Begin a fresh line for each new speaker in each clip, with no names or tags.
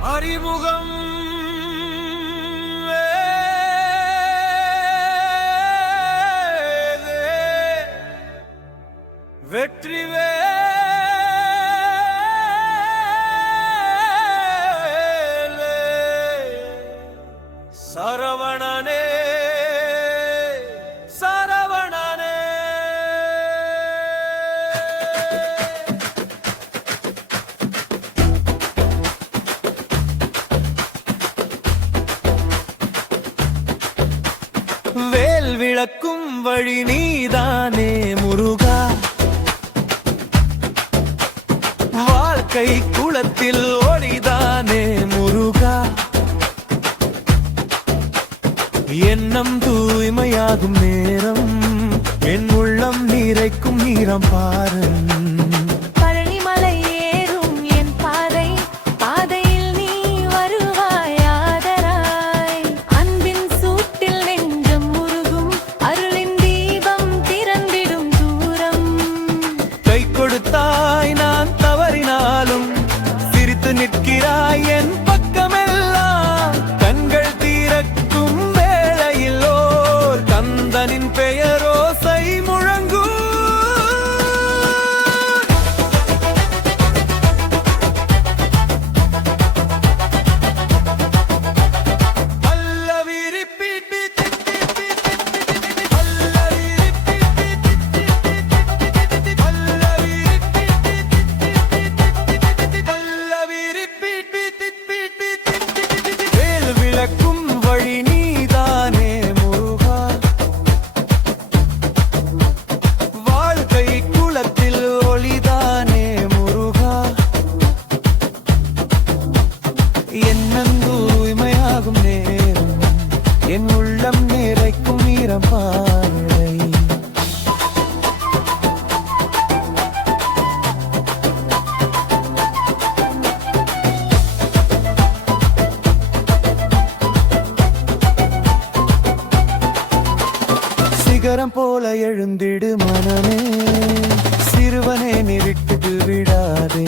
அறிமுகம். வெற்றி விளக்கும் வழி நீதானே முருகா. வாழ்க்கை குளத்தில் ஒளிதானே முருகா. எண்ணம் தூய்மையாகும் நேரம் என் உள்ளம் நிறைக்கும் நீரம்
பாருங்கள். என்
உள்ளம் நிறைக்கும் ஈரப்பாலை சிகரம் போல எழுந்திடு மனமே சிறுவனே நீ விட்டுட்டு விடாதே.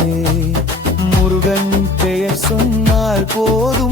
முருகன் பெயர் சொன்னால் போதும்